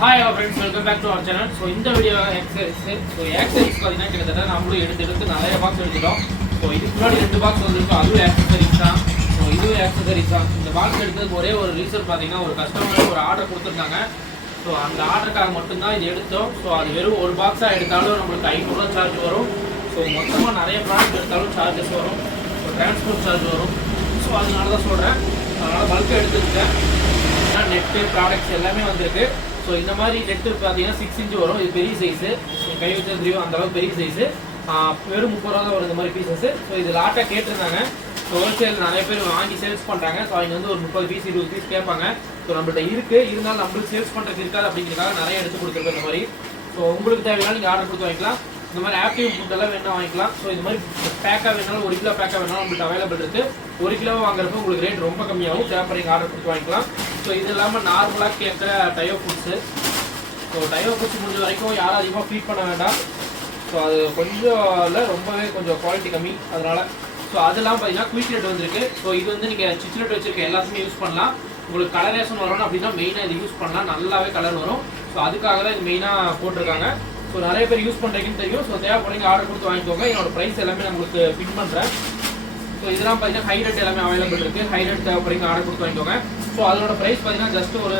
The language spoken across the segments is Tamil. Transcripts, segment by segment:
Hi friends, welcome back to our channel. So இந்த வீடியோ எக்ஸசைஸ் பார்த்தீங்கன்னா கிட்டத்தட்ட நம்மளும் எடுத்து நிறைய பாக்ஸ் எடுத்துட்டோம். ஸோ இதுக்கு முன்னாடி 2 பாக்ஸ் வந்துருக்கோம், அதுவும் ஆக்சசரிஸ் தான். ஸோ இதுவும் ஆக்சசரிஸ் தான். இந்த பாக்ஸ் எடுத்ததுக்கு ஒரே ஒரு ரீசன் பார்த்தீங்கன்னா, ஒரு கஸ்டமர் ஒரு ஆர்டர் கொடுத்துருந்தாங்க. ஸோ அந்த ஆர்டருக்காக மட்டும்தான் இது எடுத்தோம். ஸோ அது வெறும் ஒரு பாக்ஸாக எடுத்தாலும் நம்மளுக்கு 500 ரூபா சார்ஜ் வரும். ஸோ மொத்தமாக நிறைய ப்ராடக்ட் எடுத்தாலும் சார்ஜஸ் வரும். ஸோ டிரான்ஸ்போர்ட் சார்ஜ் வரும். ஸோ அதனால தான் சொல்கிறேன். அதனால் பல்க் எடுத்துக்கிட்டேன். நெட்டு ப்ராடக்ட்ஸ் எல்லாமே வந்திருக்கு. ஸோ இந்த மாதிரி நெட்டு பார்த்தீங்கன்னா 6 இன்ச் வரும். இது பெரிய சைஸு, கை வச்ச தெரியும் அந்தளவுக்கு பெரிய சைஸு. வெறும் 30 ரூபா தான் வரும் இந்த மாதிரி பீசஸ். ஸோ இது லாட்டாக கேட்டிருந்தாங்க. ஸோ ஹோல்சேல் நிறைய பேர் வாங்கி சேல்ஸ் பண்ணுறாங்க. ஸோ அவங்க வந்து ஒரு 30 பீஸ் 20 பீஸ் கேட்பாங்க. ஸோ நம்மள்ட்ட இருக்குது, இருந்தாலும் நம்மளுக்கு சேல்ஸ் பண்ணுறதுக்கு இருக்காது அப்படிங்கிறதுக்காக நிறைய எடுத்து கொடுத்துருக்கோம் இந்த மாதிரி. ஸோ உங்களுக்கு தேவையான நீங்கள் ஆர்டர் கொடுத்து வாங்கிக்கலாம். இந்த மாதிரி ஆக்டிவ் ஃபுட்டெல்லாம் வேணால் வாங்கிக்கலாம். ஸோ இது மாதிரி பேக்காக வேணாலும் 1 கிலோ பேக்காக வேணாலும் உங்களுக்கு அவைலபிள் இருக்குது. 1 கிலோ வாங்குறப்ப உங்களுக்கு ரேட் ரொம்ப கம்மியாகும். தேவைப்படுறீங்க ஆர்டர் கொடுத்து வாங்கிக்கலாம். ஸோ இது இல்லாமல் நார்மலாக கேட்குற டயோ ஃபுட்ஸு. ஸோ டயோ ஃபுட்ஸ் முடிஞ்ச வரைக்கும் யாரும் அதிகமாக ஃபீட் பண்ண வேண்டாம். ஸோ அது கொஞ்சம் இல்லை, ரொம்பவே கொஞ்சம் குவாலிட்டி கம்மி. அதனால் ஸோ அதெல்லாம் பார்த்தீங்கன்னா குயிக் ரெட் வந்துருக்கு. ஸோ இது வந்து நீங்கள் சிச்லெட் வச்சுருக்க எல்லாத்துமே யூஸ் பண்ணலாம். உங்களுக்கு கலரேஷன் வரணும் அப்படின்னா மெயினாக இது யூஸ் பண்ணலாம், நல்லாவே கலர் வரும். ஸோ அதுக்காக தான் இது மெயினாக போட்டிருக்காங்க. ஸோ நிறைய பேர் யூஸ் பண்ணுறீங்கன்னு தெரியும். ஸோ தேவைப்படுறீங்க ஆர்டர் கொடுத்து வாங்கிக்கோங்க. என்னோட ப்ரைஸ் எல்லாமே நான் உங்களுக்கு பின் பண்ணுறேன். ஸோ இதெல்லாம் பார்த்தீங்கன்னா ஹை ரேட் எல்லாமே அவைலபிள் இருக்குது. ஹை ரேட் தேவைப்படுறீங்க ஆர்டர் கொடுத்து வாங்கிக்கோங்க. ஸோ அதோட ப்ரைஸ் பார்த்தீங்கன்னா ஜஸ்ட் ஒரு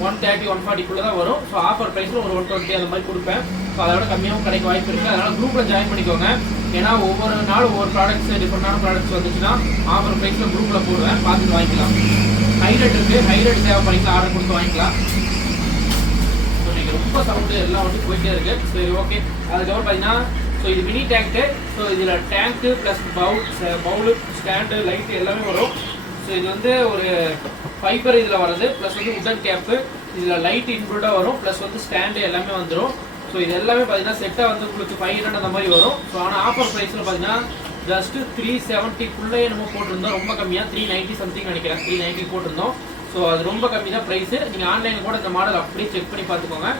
130 140 தான் வரும். ஸோ ஆஃபர் ப்ரைஸில் ஒரு 120 அந்த மாதிரி கொடுப்பேன். ஸோ அதோட கம்மியாகவும் கிடைக்க வாய்ப்பு இருக்குது. அதனால் குரூப்பில் ஜாயின் பண்ணிக்கோங்க. ஏன்னா ஒவ்வொரு நாளும் ஒவ்வொரு ப்ராடக்ட்ஸ் டிஃப்ரெண்டான ப்ராடக்ட்ஸ் வந்துச்சுன்னா ஆஃபர் ப்ரைஸில் குரூப்பில் போடுவேன், பார்த்துட்டு வாங்கிக்கலாம். ஹை ரேட் இருக்குது, ஹை ரேட் தேவைப்படுறீங்க ஆர்டர் கொடுத்து வாங்கிக்கலாம். ஸோ நீங்கள் ரொம்ப சவுண்டு எல்லாம் வந்து போயிட்டே இருக்குது. சரி, ஓகே. அதுக்கப்புறம் பார்த்தீங்கன்னா ஸோ இது மினி டேங்க்கு. ஸோ இதில் டேங்க்கு ப்ளஸ் பவுலு ஸ்டாண்டு லைட்டு எல்லாமே வரும். ஸோ இது வந்து ஒரு ஃபைபர் இதில் வருது, ப்ளஸ் வந்து உடன் கேப்பு, இதில் லைட் இன்க்ளூடாக வரும், ப்ளஸ் வந்து ஸ்டாண்டு எல்லாமே வந்துடும். ஸோ இது எல்லாமே பார்த்தீங்கன்னா செட்டாக வந்து உங்களுக்கு 500 அந்த மாதிரி வரும். ஸோ ஆனால் ஆஃபர் ப்ரைஸில் பார்த்தீங்கன்னா ஜஸ்ட்டு 370 என்னமோ போட்டிருந்தோம். ரொம்ப கம்மியாக 390 சம்திங் நினைக்கிறேன், 390 போட்டிருந்தோம். ஸோ அது ரொம்ப கம்மி தான் ப்ரைஸு. நீங்கள் ஆன்லைனில் கூட இந்த மாடல் அப்படியே செக் பண்ணி பார்த்துக்கோங்க.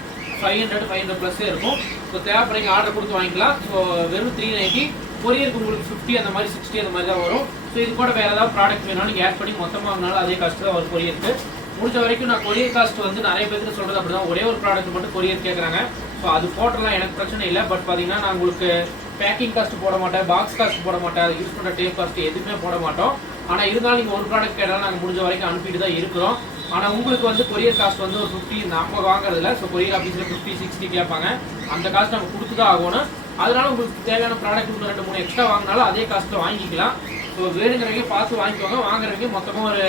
500 ப்ளஸ்ஸே இருக்கும். ஸோ தேவைப்படுறீங்க ஆர்டர் கொடுத்து வாங்கிக்கலாம். ஸோ வெறும் 390. கொரியருக்கு உங்களுக்கு 50 அந்த மாதிரி 60 அந்த மாதிரி தான் வரும். ஸோ இது கூட வேறு ஏதாவது ப்ராடக்ட் வேணாலும் நீங்கள் ஆட் பண்ணி மொத்தமாக வாங்கினாலும் அதே காஸ்ட் தான் வரும் கொரியருக்கு. முடிஞ்ச வரைக்கும் நான் கொரியர் காஸ்ட் வந்து நிறைய பேருக்கு சொல்கிறது அப்படி தான். ஒரே ஒரு ப்ராடக்ட் மட்டும் கொரியர் கேட்குறாங்க. ஸோ அது போட்டலாம், எனக்கு பிரச்சனை இல்லை. பட் பார்த்தீங்கன்னா நான் உங்களுக்கு பேக்கிங் காஸ்ட் போட மாட்டேன், பாக்ஸ் காஸ்ட் போட மாட்டேன், அது யூஸ் பண்ணுற டேப் காஸ்ட் எதுவுமே போட மாட்டோம். ஆனால் இருந்தாலும் நீங்கள் ஒரு ப்ராடக்ட் கேட்டாலும் நாங்கள் முடிஞ்ச வரைக்கும் அனுப்பிட்டு தான் இருக்கிறோம். ஆனால் உங்களுக்கு வந்து கொரியர் காஸ்ட் வந்து ஒரு 50 நம்ம வாங்குறதில்ல. ஸோ கொரியர் ஆஃபீஸில் 50 60 கேட்பாங்க. அந்த காஸ்ட் நம்ம கொடுத்து தான் ஆகணும். அதனால உங்களுக்கு தேவையான ப்ராடக்ட் 2 3 எக்ஸ்ட்ரா வாங்கினாலும் அதே காஸ்ட்டில் வாங்கிக்கலாம். ஸோ வேணுங்கிறவங்க பார்த்து வாங்கிக்கோங்க. வாங்குறவங்க மொத்தமாக ஒரு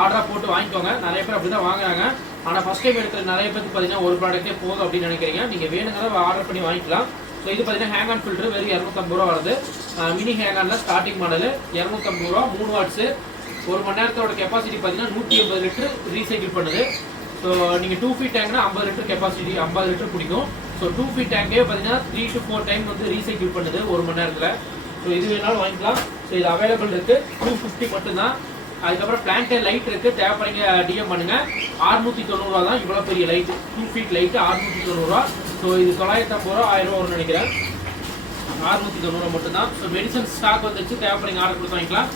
ஆர்டராக போட்டு வாங்கிக்கோங்க. நிறைய பேர் அப்படி தான் வாங்குறாங்க. ஆனால் ஃபஸ்ட் டைம் எடுக்கிற நிறைய பேருக்கு பார்த்தீங்கன்னா ஒரு ப்ராடக்ட்டே போதும் அப்படின்னு நினைக்கிறீங்க. நீங்கள் வேணுங்கிறத ஆர்டர் பண்ணி வாங்கிக்கலாம். ஸோ இது பார்த்தீங்கன்னா ஹேங் ஆன் ஃபில்ட்ரு வெறும் 250 ரூபா வருது. மினி ஹேங் ஆனில் ஸ்டார்டிங் மாடலு 250 ரூபா, 3 வாட்ஸு. 1 மணி நேரத்தோட கெப்பாசிட்டி பார்த்தீங்கன்னா 180 லிட்டர் ரீசைக்கிள் பண்ணுது. ஸோ நீங்கள் 2 ஃபீட் டேங்க்னா 50 லிட்டர் கெப்பாசிட்டி, 50 லிட்டர் பிடிக்கும். ஸோ 2 ஃபீட் டேங்கே பார்த்தீங்கன்னா 3 to 4 டைம் வந்து ரீசைக்கிள் பண்ணுது 1 மணி நேரத்தில். ஸோ இது வேணாலும் வாங்கிக்கலாம். ஸோ இது அவைலபிள் இருக்குது, 250 மட்டும்தான். அதுக்கப்புறம் பிளான்டேன் லைட் இருக்குது, தேவைப்படுறீங்க டிஎம் பண்ணுங்கள். 690 ரூபா தான் இவ்வளோ பெரிய லைட்டு, 2 ஃபீட் லைட்டு 690 ரூபா. ஸோ இது 950 ரூபா 1000 ரூபா வரும்னு நினைக்கிறேன். 690 ரூபா மட்டும்தான். ஸோ மெடிசன் ஸ்டாக் வந்துச்சு, தேவைப்படுறீங்க ஆர்டர் கொடுத்து வாங்கிக்கலாம்.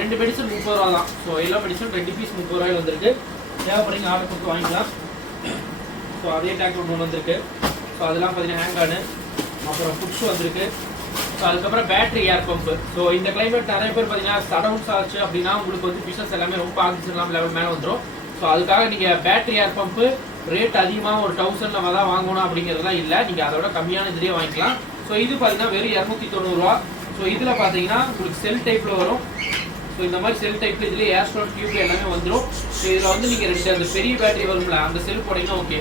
2 மெடிசன் 30 ரூபா தான். ஸோ எல்லா மெடிசன் 2 பீஸ் 30 ரூபாய் வந்திருக்கு. தேவைப்படுறீங்க ஆர்டர் கொடுத்து வாங்கிக்கலாம். ஸோ அதே டேங்க் ஒன்று வந்திருக்கு. ஸோ அதெல்லாம் பார்த்தீங்கன்னா ஹேங் ஆனு, அப்புறம் ஃபுட்ஸ் வந்திருக்கு. ஸோ அதுக்கப்புறம் பேட்டரி ஏர் பம்பு. ஸோ இந்த கிளைமேட் நிறைய பேர் பார்த்தீங்கன்னா சடவுன்ஸ் ஆச்சு அப்படின்னா உங்களுக்கு வந்து பிஸ்னஸ் எல்லாமே ரொம்ப ஆக்சிஜன் லெவல் மேலே வந்துடும். ஸோ அதுக்காக நீங்கள் பேட்டரி ஏர் பம்பு ரேட் அதிகமாக ஒரு 1000 நம்ம தான் வாங்கணும் அப்படிங்கிறதுலாம் இல்லை. நீங்கள் அதோட கம்மியான இதுலேயே வாங்கிக்கலாம். ஸோ இது பார்த்தீங்கன்னா வெறும் 290 ரூபா. ஸோ இதில் பார்த்தீங்கன்னா உங்களுக்கு செல் டைப்பில் வரும். ஸோ இந்த மாதிரி செல் டைப்பில் இதுலேயே ஏர் ஸ்டோன் டியூப் எல்லாமே வந்துடும். ஸோ இதில் வந்து நீங்கள் 2 அந்த பெரிய பேட்டரி வரும்ல, அந்த செல் போட்டிங்கன்னா ஓகே.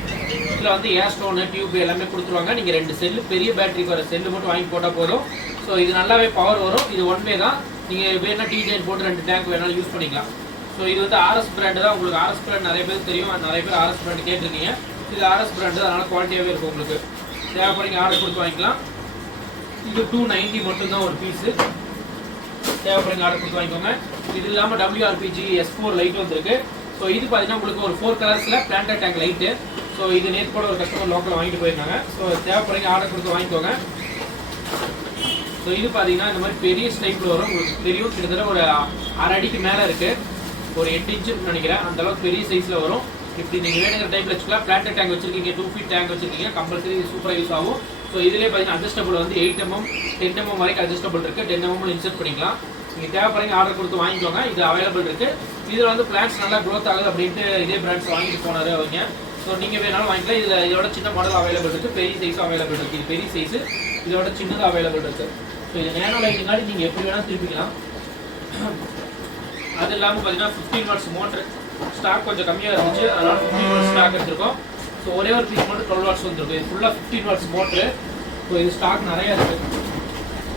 இதில் வந்து ஏர் ஸ்டோனு டியூப் எல்லாமே கொடுத்துருவாங்க. நீங்கள் 2 செல்லு பெரிய பேட்டரிக்கு வர செல்லு மட்டும் வாங்கி போட்டால் போதும். ஸோ இது நல்லாவே பவர் வரும். இது 1 வே தான். நீங்கள் வேணால் டிஜைன் போட்டு 2 டேங்க் வேணாலும் யூஸ் பண்ணிக்கலாம். ஸோ இது வந்து ஆர்எஸ் பிராண்டு தான். உங்களுக்கு ஆர்எஸ் பிராண்ட் நிறைய பேருக்கு தெரியும், நிறைய பேர் ஆர்எஸ் பிராண்ட் கேட்டிருக்கீங்க. இது ஆர்எஸ் பிராண்டு, அதனால் குவாலிட்டியாகவே இருக்கும். உங்களுக்கு தேவைப்படுறீங்க ஆர்டர் கொடுத்து வாங்கிக்கலாம். இது 290 மட்டும்தான் ஒரு பீஸு. தேவைப்படுறீங்க ஆர்டர் கொடுத்து வாங்கிக்கோங்க. இது இல்லாமல் WRPG S4 லைட் வந்துருக்கு. ஸோ இது பார்த்தீங்கன்னா உங்களுக்கு ஒரு 4 கலர்ஸில் பிளான்டர் டேங்க் லைட்டு. ஸோ இது நேற்று கூட ஒரு கஸ்டமர் லோக்கலில் வாங்கிட்டு போயிருக்காங்க. ஸோ தேவைப்படுறீங்க ஆர்டர் கொடுத்து வாங்கிக்கோங்க. ஸோ இது பார்த்தீங்கன்னா இந்த மாதிரி பெரிய ஸ்டைப்பில் வரும். உங்களுக்கு தெரியும், கிட்டத்தட்ட ஒரு 1/2 அடிக்கு மேலே இருக்குது. ஒரு 8 இன்ச்சு நினைக்கிறேன், அந்தளவுக்கு பெரிய சைஸில் வரும். இப்படி நீங்கள் வேணுங்கிற டைமில் வச்சுக்கலாம். பிளான்டட் டேங்க் வச்சிருக்கீங்க, 2 feet டேங்க் வச்சிருக்கீங்க, கம்பல்சரி சூப்பராக யூஸ் ஆகும். ஸோ இதுலேயே பார்த்தீங்கன்னா அட்ஜஸ்டபிள் வந்து 8 mm 10 mm வரைக்கும் அட்ஜஸ்டபிள் இருக்குது. 10 mm இன்சர்ட் பண்ணிக்கலாம். நீங்கள் தேவைப்படுறீங்க ஆர்டர் கொடுத்து வாங்கிக்கோங்க. இது அவைலபிள் இருக்குது. இதில் வந்து பிளான்ஸ் நல்லா க்ரோத் ஆகுது அப்படின்ட்டு இதே பிராண்ட்ஸ் வாங்கிட்டு போனார் அவங்க. ஸோ நீங்கள் வேணாலும் வாங்கிக்கலாம். இதில் இதோட சின்ன மாடல் அவைலபிள் இருக்குது, பெரிய சைஸும் அவைலபிள் இருக்குது. இது பெரிய சைஸு, இதோட சின்னதாக அவைலபிள் இருக்குது. ஸோ இது நேனோ லைட்டிங்காடி நீங்கள் எப்படி வேணாலும் திருப்பிக்கலாம். அது இல்லாமல் பார்த்தீங்கன்னா 15 watts மோட்ரு ஸ்டாக் கொஞ்சம் கம்மியாக இருந்துச்சு, அதனால் 15 watts ஸ்டாக் எடுத்துருக்கோம். ஸோ ஒரே ஒரு பீஸ் மட்டும் 12 watts வந்துருக்கும். இது ஃபுல்லாக 15 watts மோட்ரு. ஸோ இது ஸ்டாக் நிறையா இருக்குது.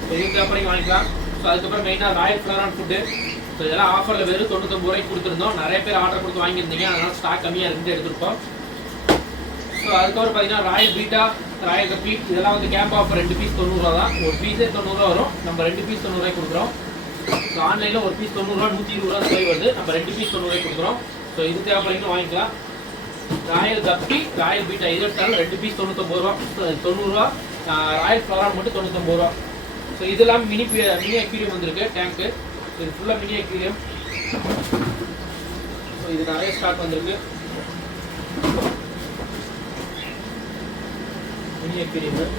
ஸோ இதுக்கு அப்புறம் வாங்கிக்கலாம். ஸோ அதுக்கப்புறம் மெயினாக ராயல் ஃப்ளோரான் ஃபுட்டு. ஸோ இதெல்லாம் ஆஃபரில் வெறும் 99 ரூபாய்க்கு கொடுத்துருந்தோம். நிறைய பேர் ஆர்டர் கொடுத்து வாங்கியிருந்தீங்க, அதனால் ஸ்டாக் கம்மியாக இருக்குன்னு எடுத்துருக்கோம். ஸோ அதுக்கப்புறம் பார்த்தீங்கன்னா ராயல் பீட்டா, ராயல் கப்பி, இதெல்லாம் வந்து கேம்ப் ஆஃபர் 2 பீஸ் 90 ரூபா தான். ஒரு பீஸே 90 ரூபா வரும், நம்ம 2 பீஸ் 90 ரூபாய்க்கு கொடுக்குறோம். ஸோ ஆன்லைனில் ஒரு பீஸ் 90 ரூபா 120 ரூபா போய் வருது, நம்ம 2 பீஸ் 90 ரூபாய்க்கு கொடுக்குறோம். ஸோ இது தேவைப்படுறீங்கன்னு வாங்கிக்கலாம். ராயல் கப்பி, ராயல் பீட்டா இது எடுத்தாலும் 2 பீஸ் 99 ரூபா 90 ரூபா. ராயல் ஃப்ளோரான் மட்டும் 99 ரூபா. ஸோ இதெல்லாம் மினி அக்வேரியம் வந்துருக்கு டேங்க்கு. இது ஃபுல்லாக மினி அக்வேரியம். ஸோ இது நிறைய ஸ்டாக் வந்திருக்கு. Mini aquarium.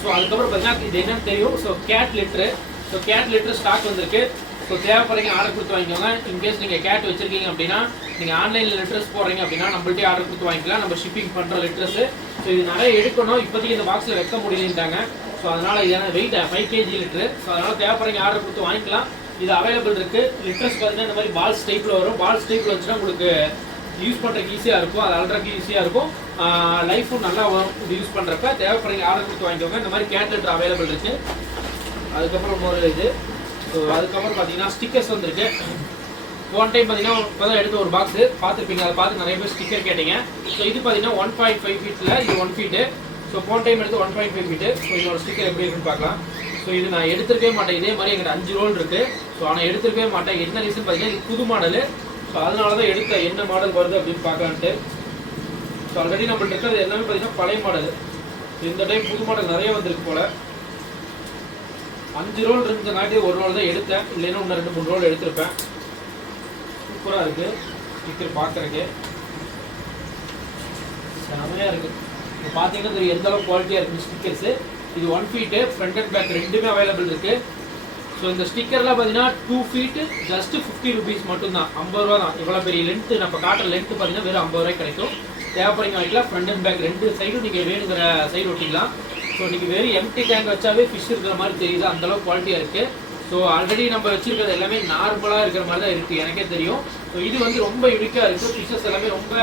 ஸோ அதுக்கப்புறம் பார்த்தீங்கன்னா இது என்னன்னு தெரியும். So cat litter. So cat litter stock வந்திருக்கு. ஸோ தேவைப்படுறீங்க ஆர்டர் கொடுத்து வாங்கிக்கோங்க. இன்கேஸ் நீங்கள் கேட் வச்சிருக்கீங்க அப்படின்னா, நீங்கள் ஆன்லைனில் லிட்டர்ஸ் போடுறீங்க அப்படின்னா நம்மள்ட்டே ஆர்டர் கொடுத்து வாங்கிக்கலாம். நம்ம ஷிப்பிங் பண்ணுற லிட்டர்ஸு. ஸோ இது நிறைய எடுக்கணும், இப்போதைக்கு இந்த பாக்ஸில் வைக்க முடியலன்ட்டாங்க. ஸோ அதனால் இதான வெயிட் 5 kg லிட்டரு. ஸோ அதனால் தேவைப்படுறீங்க ஆர்டர் கொடுத்து வாங்கிக்கலாம். இது அவைலபிள் இருக்குது. லிட்டர்ஸ் பார்த்தீங்கன்னா இந்த மாதிரி பால்ஸ் டைப்பில் வரும். பால்ஸ் டைப்பில் வந்துச்சுன்னா உங்களுக்கு யூஸ் பண்ணுறதுக்கு ஈஸியாக இருக்கும், அது அல்றதுக்கு ஈஸியாக இருக்கும், லைஃபும் நல்லா வரும். இது யூஸ் பண்ணுறப்ப தேவைப்படுறீங்க ஆர்டர் கொடுத்து வாங்கிக்கோங்க. இந்த மாதிரி கேட் லிட்டர் அவைலபிள் இருக்குது. அதுக்கப்புறம் ஒரு இது. ஸோ அதுக்கப்புறம் பார்த்தீங்கன்னா ஸ்டிக்கர்ஸ் வந்துருக்கு. ஒன் டைம் பார்த்தீங்கன்னா இப்போ தான் எடுத்த ஒரு பாக்ஸு பார்த்துருப்பீங்க, அதை பார்த்து நிறைய பேர் ஸ்டிக்கர் கேட்டீங்க. ஸோ இது பார்த்தீங்கன்னா 1.5 feetல இது 1 feet. ஸோ போன டைம் எடுத்து 1.5 feet. ஸோ இதோட ஸ்டிக்கர் எப்படி இருக்குன்னு பார்க்கலாம். ஸோ இது நான் எடுத்துருக்கவே மாட்டேன். இதே மாதிரி எங்கிட்ட 5 ரோல் இருக்குது. ஸோ ஆனால் எடுத்துருக்கவே மாட்டேன். என்ன ரீசன் பார்த்தீங்கன்னா இது புது மாடலு. ஸோ அதனால தான் எடுத்த என்ன மாடல் வருது அப்படின்னு பார்க்கலான்ட்டு. ஸோ ஆல்ரெடி நம்மள்ட்ட இருக்கிறது எல்லாமே பார்த்தீங்கன்னா பழைய மாடல். இந்த டைம் புது மாடல் நிறைய வந்திருக்கு போல். 5 ரோல் இருந்தனாட்டி ஒரு ரோல் தான் எடுத்தேன், இல்லைன்னா இன்னும் 2-3 ரோல் எடுத்திருப்பேன். சூப்பராக இருக்குது ஸ்டிக்கர் பார்க்குறதுக்கு, செமையாக இருக்குது. இப்போ பார்த்தீங்கன்னா தெரியும் எந்த அளவுக்கு குவாலிட்டியாக இருக்குது ஸ்டிக்கர்ஸு. இது 1 feet ஃப்ரண்ட் அண்ட் பேக் ரெண்டுமே அவைலபிள் இருக்குது. ஸோ இந்த ஸ்டிக்கர்லாம் பார்த்தீங்கன்னா 2 feet ஜஸ்ட் 50 rupees மட்டும்தான், 50 ரூபா தான். இவ்வளோ பெரிய லென்த்து நம்ம காட்டுற லென்த்து பார்த்தீங்கன்னா வெறும் 50 ரூபாய்க்கு கிடைக்கும். தேவைப்படுறீங்க வாங்கிக்கலாம். ஃப்ரண்ட் அண்ட் பேக் 2 சைடும் நீங்கள் வேணுங்கிற சைடு ஒட்டிக்கலாம். ஸோ நீங்கள் வெறும் எம்டி டேங்க் வச்சாவே ஃபிஷ் இருக்கிற மாதிரி தெரியுது, அந்தளவுக்கு குவாலிட்டியாக இருக்குது. ஸோ ஆல்ரெடி நம்ம வச்சிருக்கிறது எல்லாமே நார்மலாக இருக்கிற மாதிரி தான் இருக்குது, எனக்கே தெரியும். ஸோ இது வந்து ரொம்ப யூனிக்காக இருக்குது. ஃபிஷ்ஷஸ் எல்லாமே ரொம்ப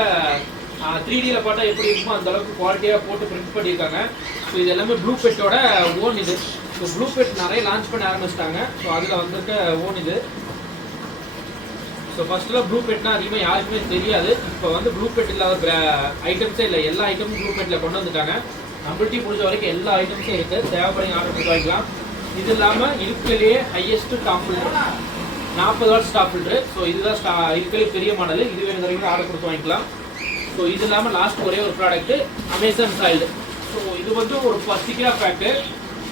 3Dயில் பார்த்தா எப்படி இருக்குமோ அந்தளவுக்கு குவாலிட்டியாக போட்டு பிரிண்ட் பண்ணியிருக்காங்க. ஸோ இது எல்லாமே ப்ளூ பெட்டோட ஓன் இது. ஸோ ப்ளூ பெட் நிறைய லான்ச் பண்ண ஆரம்பிச்சிட்டாங்க. ஸோ அதில் வந்திருக்க ஓன் இது. ஸோ ஃபர்ஸ்ட்லாம் ப்ளூ பெட்னா அதிகமாக யாருக்குமே தெரியாது. இப்போ வந்து ப்ளூ பெட் இல்லாத ஐட்டம்ஸே இல்லை, எல்லா ஐட்டமும் ப்ளூ பெட்டில் கொண்டு வந்துட்டாங்க. நம்மள்ட்டையும் முடிஞ்ச வரைக்கும் எல்லா ஐட்டம்ஸும் இருக்குது. தேவைப்படுங்க ஆர்டர் கொடுத்து வாங்கிக்கலாம். இது இல்லாமல் இருக்கிறதுலேயே highest top filter 40 watts top filter. So இதுதான் இருக்கிறதுலே பெரிய மாடல். இது வேணும் வரைக்கும் ஆர்டர் கொடுத்து வாங்கிக்கலாம். ஸோ இது இல்லாமல் லாஸ்ட் ஒரே ஒரு ப்ராடக்ட்டு அமேசான் சாயில்டு. ஸோ இது வந்து ஒரு 10 கிலோ பேக்கு.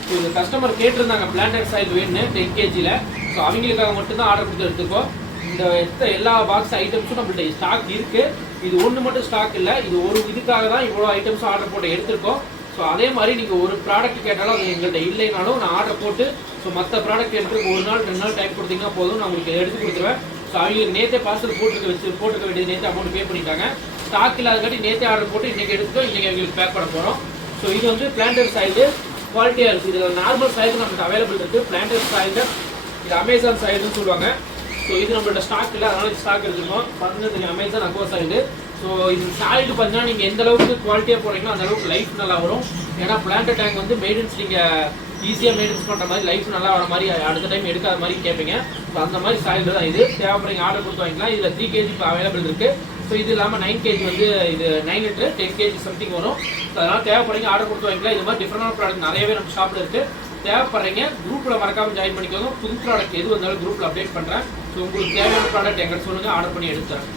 ஸோ இந்த கஸ்டமர் கேட்டிருந்தாங்க பிளான்டட் சாயில் வேணும்னு 10 kgல. ஸோ அவங்களுக்காக மட்டும்தான் ஆர்டர் கொடுத்து எடுத்துக்கோம். இந்த எல்லா பாக்ஸ் ஐட்டம்ஸும் நம்மள்ட்ட ஸ்டாக் இருக்குது. இது ஒன்று மட்டும் ஸ்டாக் இல்லை, இது ஒரு இதுக்காக தான் இவ்வளோ ஐட்டம்ஸும் ஆர்டர் போட்டு எடுத்திருக்கோம். ஸோ அதே மாதிரி நீங்கள் ஒரு ப்ராடக்ட் கேட்டாலும் அது எங்கள்கிட்ட இல்லைனாலும் நான் ஆர்டர் போட்டு ஸோ மற்ற ப்ராடக்ட் எடுத்து 1 நாள் 2 நாள் டைம் கொடுத்தீங்கன்னா போதும், நான் உங்களுக்கு எடுத்து கொடுத்துருவேன். ஸோ அவங்களுக்கு நேற்றே பார்சல் போட்டுக்க வேண்டியது நேற்று அமௌண்ட் பே பண்ணிட்டாங்க. ஸ்டாக் இல்லாதக்காட்டி நேற்றே ஆர்டர் போட்டு இன்றைக்கி எடுத்துட்டோம், இன்றைக்கி எங்களுக்கு பேக் பண்ண போகிறோம். ஸோ இது வந்து பிளான்டட் சாயில்டு குவாலிட்டியாக இருக்குது. இதில் நார்மல் சாயில் நம்மளுக்கு அவைலபிள் இருக்குது. பிளான்டட் சாயில்டு இது அமேசான் சாயில்டுன்னு சொல்லுவாங்க. ஸோ இது நம்மள்ட்ட ஸ்டாக் இல்லை, அதனால ஸ்டாக் எடுத்துருக்கோம். பார்த்தீங்கன்னா அமேசான் அக்வா சாயில்டு. ஸோ இது சாலிட் பார்த்தீங்கன்னா நீங்கள் எந்த அளவுக்கு குவாலிட்டியாக போடுறீங்களோ அந்த அளவுக்கு லைஃப் நல்லா வரும். ஏன்னா பிளான்டட் டேங்க் வந்து மெயின்டெனன்ஸ் நீங்கள் ஈஸியாக மெயின்டெனன்ஸ் பண்ணுற மாதிரி லைஃப் நல்லா வர மாதிரி அடுத்த டைம் எடுக்காத மாதிரி கேட்பீங்க. ஸோ அந்த மாதிரி சாயில் தான் இது. தேவைப்படுறீங்க ஆர்டர் கொடுத்து வாங்கிக்கலாம். இதில் 3 kg இப்போ அவைலபிள் இருக்குது. ஸோ இது இல்லாமல் 9 kg வந்து இது 9 லிட்டர் 10 kg சம்திங் வரும். ஸோ அதனால் தேவைப்படுறீங்க ஆர்டர் கொடுத்து வாங்கிக்கலாம். இது மாதிரி டிஃப்ரெண்டான ப்ராடக்ட் நிறையவே நம்ம ஷாப்பில் இருக்குது. தேவைப்படுறீங்க குரூப்பில் மறக்காமல் ஜாயின் பண்ணிக்கோங்க. புது ப்ராடக்ட் எது வந்தாலும் குரூப்பில் அப்டேட் பண்ணுறேன். ஸோ உங்களுக்கு தேவையான ப்ராடக்ட் எங்கிட்ட சொல்லுங்கள், ஆர்டர் பண்ணி எடுத்துறேன்.